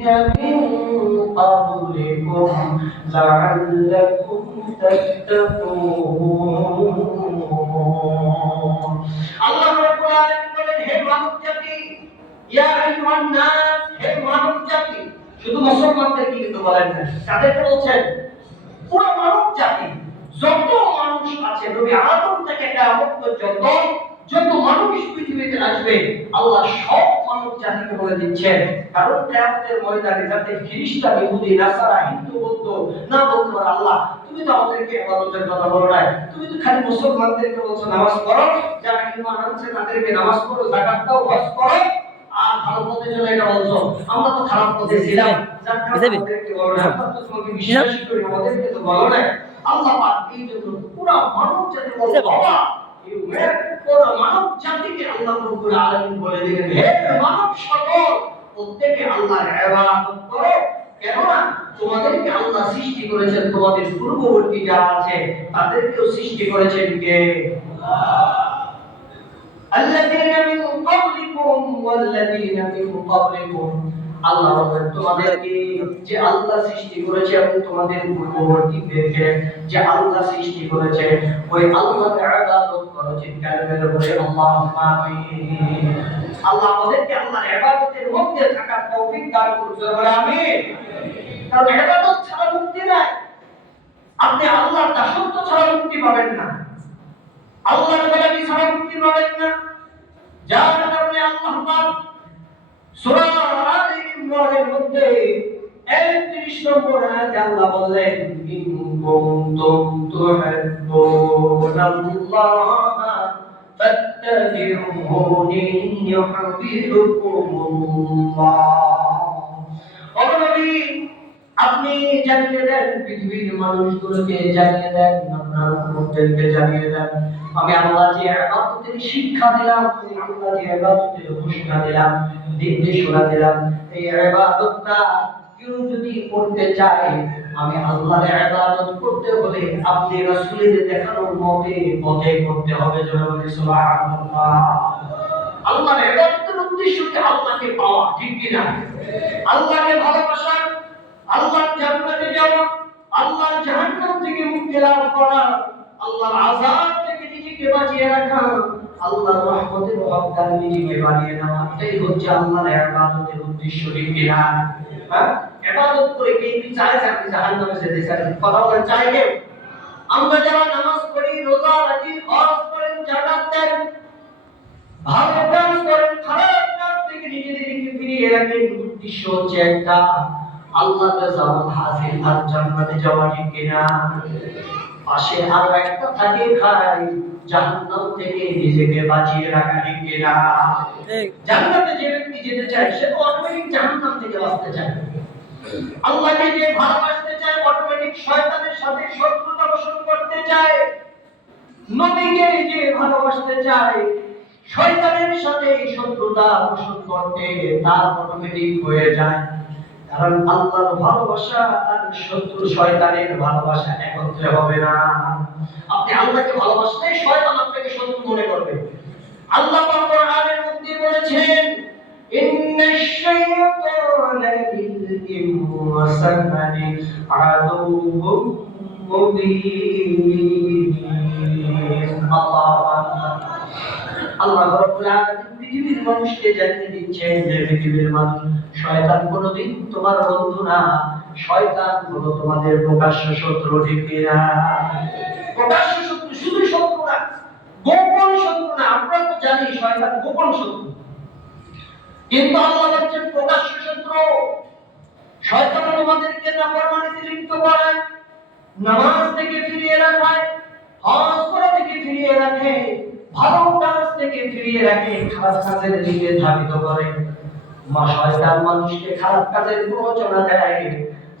من قبلكم لعلكم تتقون আল্লাহ রাব্বুল আলামিন বলেন হে মানব জাতি ইয়া আইয়ুহান নাস হে মানব জাতি শুধু মুসলমানদেরকে কিন্তু বলেন না কাদেরকে বলছেন পুরো মানব জাতি যত মানুষ আছে নবী আদম থেকে কিয়ামত পর্যন্ত যত মানুষ পৃথিবীতে আসবে আল্লাহ সব মানব জাতিকে বলে দিচ্ছেন কারণ কিয়ামতের ময়দানে যাতে খ্রিস্টান ইহুদি নাসারা হিন্দু বৌদ্ধ না বলতে পারে আল্লাহ তুমি তো আমাদেরকে ইবাদতের কথা বলো না তুমি তো খালি মুসলমানদেরকে বলছো নামাজ পড়ো যারা ঈমান আনছে তাদেরকে নামাজ পড়ো যাকাত দাও হজ করো আর ভালো পথে চলে এটা বলছো আমরা তো খারাপ পথে ছিলাম যার কারণে আমাদেরকে বলো না আমরা তো তোমাকে বিশ্বাস করি আমাদেরকে তো বলো না আল্লাহ পাক এই জন্য পুরো মানব জাতি বলছে বাবা পুরো মানব জাতিকে আল্লাহ রাব্বুল আলামিন বলে দিলেন হে মানব সকল প্রত্যেকে আল্লাহর ইবাদত করো কেননা তোমাদেরকে আল্লাহ সৃষ্টি করেছেন তোমাদের পূর্ববর্তী যারা আছে তাদেরকেও সৃষ্টি করেছেন কে আল্লাযীনা মিন ক্বাবলিকুম ওয়াল্লাযীনা মিন ক্বাবলিকুম আল্লাহ তোমাদেরকে যে আল্লাহ সৃষ্টি করেছে এবং তোমাদের পূর্ববর্তীদেরকে যে আল্লাহ সৃষ্টি করেছে ওই আল্লাহর ইবাদত করো চিৎকার করে বলে আল্লাহুম্মা আমিন আল্লাহ আমাদেরকে আল্লাহর ইবাদতের মধ্যে থাকার তৌফিক দান করুন বলে আমিন কারণ ইবাদত ছাড়া মুক্তি নাই আপনি আল্লাহর দাসত্ব ছাড়া মুক্তি পাবেন না আল্লাহর গোলামি ছাড়া মুক্তি পাবেন না যার কারণে আল্লাহ পাক সূরা আলে ইমরানের মধ্যে 31 নম্বর আয়াতে আল্লাহ বললেন ইন কুনতুম তুহিব্বুনাল্লাহা ফাত্তাবিউনি ইউহিব্বুকুমুল্লাহ ও নবী আপনি জানিয়ে দেন পৃথিবীর মানুষগুলোকে জানিয়ে দেন আপনার উম্মতদেরকে জানিয়ে দেন আমি আল্লাহ যে ইবাদতের শিক্ষা দিলাম আমি আল্লাহ যে ইবাদতের ঘোষণা দিলাম নির্দেশনা দিলাম এই ইবাদতটা কেউ যদি করতে চায় আমি আল্লাহর ইবাদত করতে হলে আপনি রাসূলের দেখানোর পথে করতে হবে জোরে সুবহানাল্লাহ আল্লাহর ইবাদতের উদ্দেশ্য কি আল্লাহকে পাওয়া ঠিক কি না আল্লাহকে ভালোবাসা আল্লাহর জান্নাতে যাওয়া আল্লাহর জাহান্নাম থেকে মুক্তি লাভ করা আল্লাহর আযাব থেকে নিজেকে বাঁচিয়ে রাখা আল্লাহর রহমতের হকদার নিজেকে বানিয়ে নেওয়া এটাই হচ্ছে আল্লাহর ইবাদতের উদ্দেশ্য ঠিক কি না হ্যাঁ ইবাদত করে কে কি চায় যে আপনি জাহান্নামে যেতে চান কথা বলেন চাই কে আমরা যারা নামাজ পড়ি রোজা রাখি হজ করেন যাকাত দেন ভালো কাজ করেন খারাপ কাজ থেকে নিজেদেরকে ফিরিয়ে রাখেন উদ্দেশ্য হচ্ছে একটা আল্লাহর রাজাত হাসিল আর জান্নাতে যাওয়া ঠিক কিনা পাশে আরো একটা থাকে খাই জাহান্নাম থেকে নিজেকে বাঁচিয়ে রাখা ঠিক কিনা জান্নাতে যে ব্যক্তি যেতে চায় সে তো অটোমেটিক জাহান্নাম থেকে বাঁচতে চায় আল্লাহকে যে ভালোবাসতে চায় অটোমেটিক শয়তানের সাথে শত্রুতা পোষণ করতে চায় নবীকে যে ভালোবাসতে চায় শয়তানের সাথে শত্রুতা পোষণ করতে তার অটোমেটিক হয়ে যায় কারণ আল্লাহর ভালোবাসা আর শত্রু শয়তানের ভালোবাসা একত্রে হবে না আপনি আল্লাহকে ভালোবাসলে শয়তান আপনাকে শত্রু মনে করবে আল্লাহ পাক কোরআনের মধ্যে বলেছেন ইন্নাশ শাইতানা লিল-ইনসানি আদুউম মুবিন আল্লাহ রাব্বুল আলামিন পৃথিবীর মানুষকে জানিয়ে দিচ্ছেন যে পৃথিবীর মানুষ শয়তান কোনদিন তোমার বন্ধু না শয়তান হলো তোমাদের প্রকাশ্য শত্রু ঠিক না প্রকাশ্য শত্রু শুধু শত্রু না গোপন শত্রু না আমরা তো জানি শয়তান গোপন শত্রু কিন্তু আল্লাহ বলেন প্রকাশ্য শত্রু শয়তান তোমাদেরকে নাফরমানিতে লিপ্ত করায় নামাজ থেকে ফিরিয়ে রাখায় হজ করা থেকে ফিরিয়ে রাখে ভালো কাজ থেকে ফিরিয়ে রাখে খারাপ কাজের দিকে ধাবিত করে মা শয়তান মানুষকে খারাপ কাজের প্ররোচনা দেয়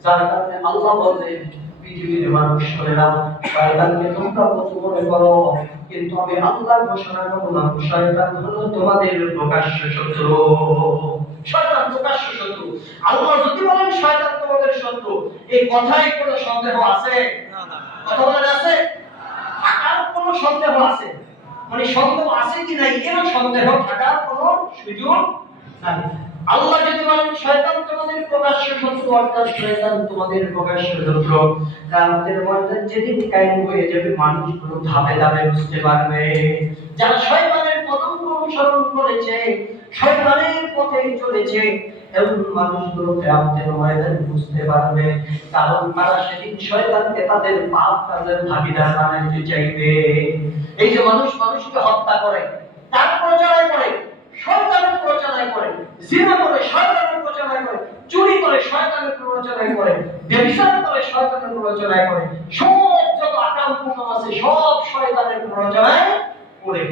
যার কারণে আল্লাহ বলেন পৃথিবীর মানুষ শুনে নাও শয়তানকে তোমরা বন্ধু মনে করো কিন্তু আমি আল্লাহ ঘোষণা করলাম শয়তান হলো তোমাদের প্রকাশ্য শত্রু শয়তান প্রকাশ্য শত্রু আল্লাহ যদি বলেন শয়তান তোমাদের শত্রু এই কথায় কোনো সন্দেহ আছে না না কথা বলেন আছে থাকার কোনো সন্দেহ আছে মানে সন্দেহ আছে কি নাই এর সন্দেহ থাকার কোনো সুযোগ নাই আল্লাহ যদি বলেন শয়তান তোমাদের প্রকাশ্য শত্রু অর্থাৎ শয়তান তোমাদের প্রকাশ্য শত্রু। কিয়ামতের ময়দান যেদিন কায়েম হয়ে যাবে, মানুষগুলো ধাপে ধাপে বুঝতে পারবে যারা শয়তানের পদঙ্ক অনুসরণ করেছে, শয়তানের পথে চলেছে, এমন মানুষগুলো কিয়ামতের ময়দানে বুঝতে পারবে, কারণ তারা সেদিন শয়তানকে তাদের পাপ কাজের ভাগীদার বানাইতে চাইবে। এই যে মানুষ মানুষকে হত্যা করে, তার প্রচারণা করে, শয়তানের প্রচারণা করে, জিনা করে শয়তানের প্রচারণা করে, চুরি করে শয়তানের প্রচারণা করে, ব্যভিচার করে শয়তানের প্রচারণা করে, সব যত আকাম কুকাম আছে সব শয়তানের প্রচারণায় পড়ে।